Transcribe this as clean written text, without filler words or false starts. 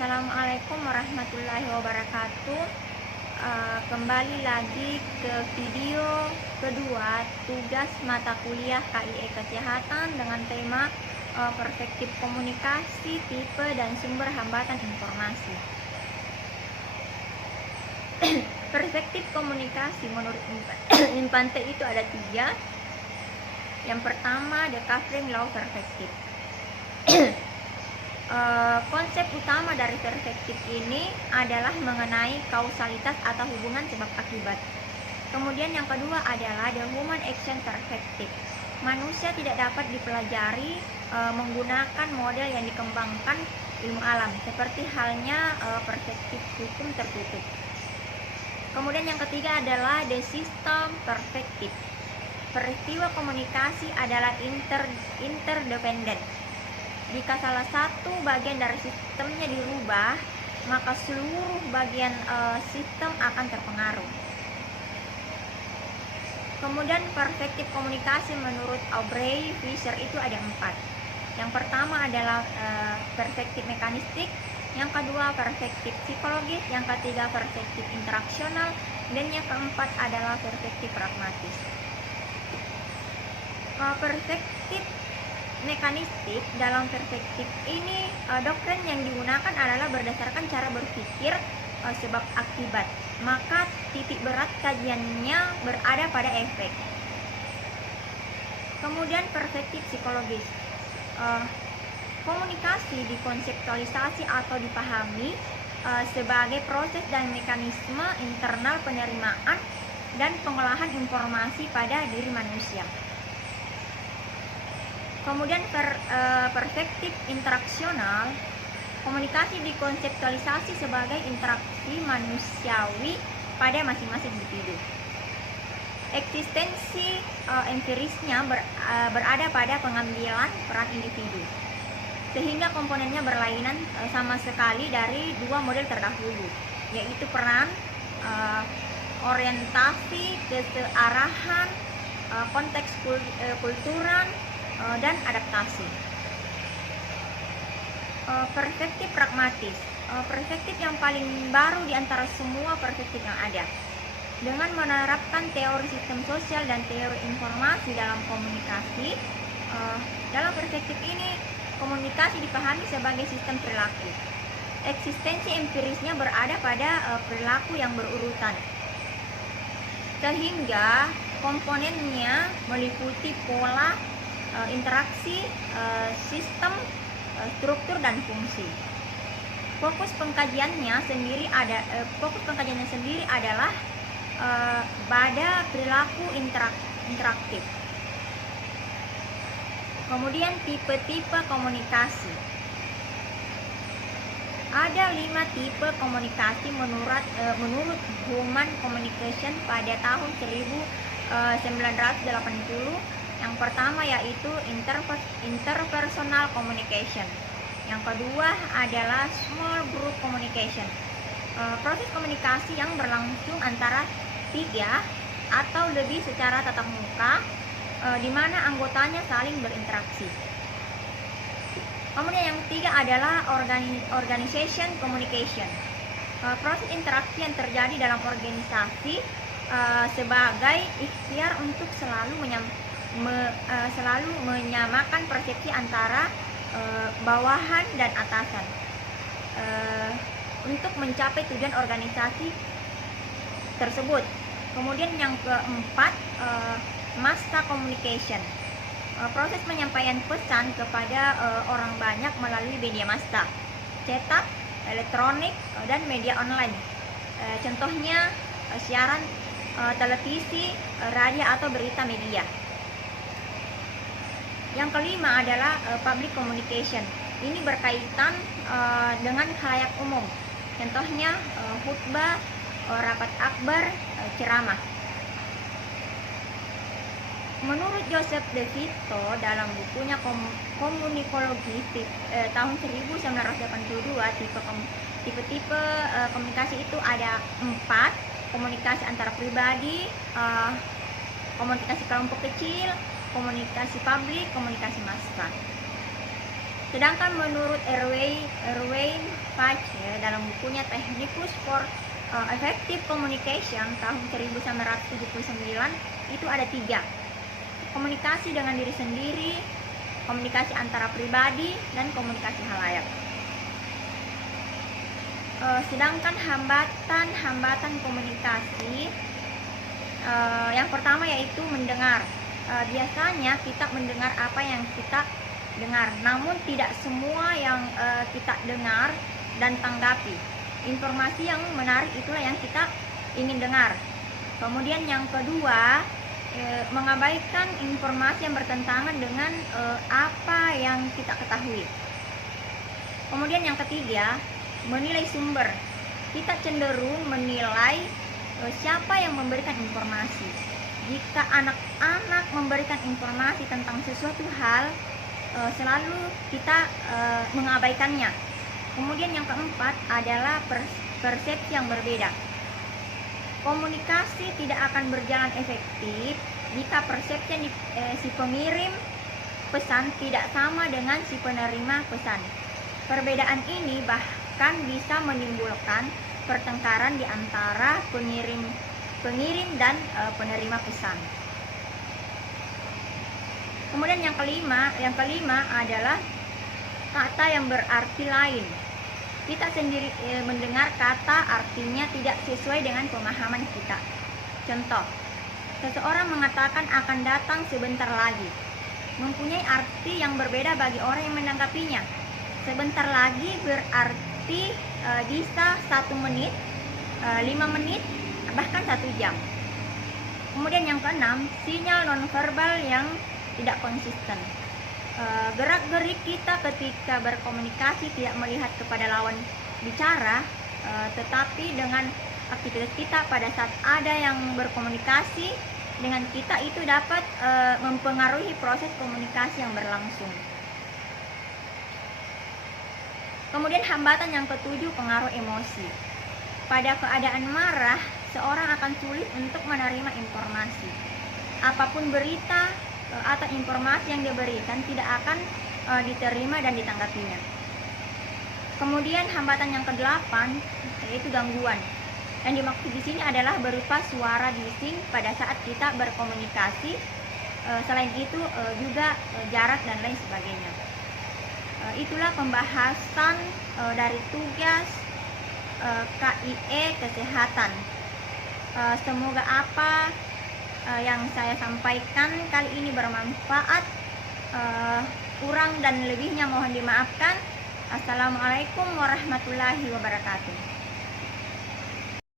Assalamualaikum warahmatullahi wabarakatuh. Kembali lagi ke video kedua tugas mata kuliah KIE Kesehatan dengan tema perspektif komunikasi, tipe dan sumber hambatan informasi. Perspektif komunikasi menurut Infante itu ada 3. Yang pertama, the Covering Law Perspective. Konsep utama dari perspektif ini adalah mengenai kausalitas atau hubungan sebab akibat. Kemudian yang kedua adalah the Human Action Perspective. Manusia tidak dapat dipelajari menggunakan model yang dikembangkan ilmu alam, seperti halnya perspektif hukum tertutup. Kemudian yang ketiga adalah the System Perspective. Peristiwa komunikasi adalah interdependen. Jika salah satu bagian dari sistemnya dirubah, maka seluruh bagian sistem akan terpengaruh. Kemudian perspektif komunikasi menurut Aubrey Fisher itu ada 4. Yang pertama adalah perspektif mekanistik, yang kedua perspektif psikologis, yang ketiga perspektif interaksional, dan yang keempat adalah perspektif pragmatis. Perspektif mekanistik, dalam perspektif ini doktrin yang digunakan adalah berdasarkan cara berpikir sebab akibat, maka titik berat kajiannya berada pada efek. Kemudian perspektif psikologis, komunikasi dikonseptualisasi atau dipahami sebagai proses dan mekanisme internal penerimaan dan pengolahan informasi pada diri manusia. Kemudian perspektif interaksional, komunikasi dikonseptualisasi sebagai interaksi manusiawi pada masing-masing individu. Eksistensi empirisnya berada pada pengambilan peran individu, sehingga komponennya berlainan sama sekali dari 2 model terdahulu, yaitu peran, orientasi, kesearahan, konteks kulturan, dan adaptasi. Perspektif pragmatis, perspektif yang paling baru di antara semua perspektif yang ada. Dengan menerapkan teori sistem sosial dan teori informasi dalam komunikasi, dalam perspektif ini komunikasi dipahami sebagai sistem perilaku. Eksistensi empirisnya berada pada perilaku yang berurutan, sehingga komponennya meliputi pola, interaksi, sistem, struktur dan fungsi. Fokus pengkajiannya sendiri adalah pada perilaku interaktif. Kemudian tipe-tipe komunikasi. Ada 5 tipe komunikasi menurut Human Communication pada tahun 1980. Yang pertama yaitu interpersonal communication. Yang kedua adalah small group communication. Proses komunikasi yang berlangsung antara 3 atau lebih secara tatap muka, di mana anggotanya saling berinteraksi. Kemudian yang ketiga adalah organization communication. Proses interaksi yang terjadi dalam organisasi sebagai ikhtiar untuk selalu menyamakan persepsi antara bawahan dan atasan untuk mencapai tujuan organisasi tersebut. Kemudian yang keempat, massa communication. Proses penyampaian pesan kepada orang banyak melalui media massa, cetak, elektronik, dan media online. Contohnya siaran televisi, radio atau berita media. Yang kelima adalah public communication. Ini berkaitan dengan khalayak umum. Contohnya khutbah, rapat akbar, ceramah. Menurut Joseph De Vito dalam bukunya Komunikologi tahun 1982, tipe-tipe komunikasi itu ada 4. Komunikasi antara pribadi, komunikasi kelompok kecil, komunikasi publik, komunikasi massa. Sedangkan menurut Erwin Fach bukunya Technicus for Effective Communication tahun 1979 itu ada 3. Komunikasi dengan diri sendiri, komunikasi antara pribadi, dan komunikasi halayak. Sedangkan hambatan komunikasi, yang pertama yaitu mendengar. Biasanya kita mendengar apa yang kita dengar, namun tidak semua yang kita dengar dan tanggapi. Informasi yang menarik itulah yang kita ingin dengar. Kemudian yang kedua, mengabaikan informasi yang bertentangan dengan apa yang kita ketahui. Kemudian yang ketiga, menilai sumber. Kita cenderung menilai siapa yang memberikan informasi. Jika anak-anak memberikan informasi tentang sesuatu hal, selalu kita mengabaikannya. Kemudian yang keempat adalah persepsi yang berbeda. Komunikasi tidak akan berjalan efektif jika persepsi si pengirim pesan tidak sama dengan si penerima pesan. Perbedaan ini bahkan bisa menimbulkan pertengkaran di antara pengirim dan penerima pesan. Kemudian yang kelima adalah kata yang berarti lain. Kita sendiri mendengar kata artinya tidak sesuai dengan pemahaman kita. Contoh, seseorang mengatakan akan datang sebentar lagi, mempunyai arti yang berbeda bagi orang yang menanggapinya. Sebentar lagi berarti bisa 1 menit, 5 menit, bahkan 1 jam. Kemudian yang keenam, sinyal nonverbal yang tidak konsisten. Gerak-gerik kita ketika berkomunikasi tidak melihat kepada lawan bicara, tetapi dengan aktivitas kita pada saat ada yang berkomunikasi dengan kita itu dapat mempengaruhi proses komunikasi yang berlangsung. Kemudian hambatan yang ketujuh, pengaruh emosi. Pada keadaan marah, seorang akan sulit untuk menerima informasi. Apapun berita atau informasi yang diberikan tidak akan diterima dan ditanggapinya. Kemudian hambatan yang ke-8 yaitu gangguan. Yang dimaksud di sini adalah berupa suara bising pada saat kita berkomunikasi. Selain itu juga jarak dan lain sebagainya. Itulah pembahasan dari tugas KIE Kesehatan. Semoga apa yang saya sampaikan kali ini bermanfaat. Kurang dan lebihnya mohon dimaafkan. Assalamualaikum warahmatullahi wabarakatuh.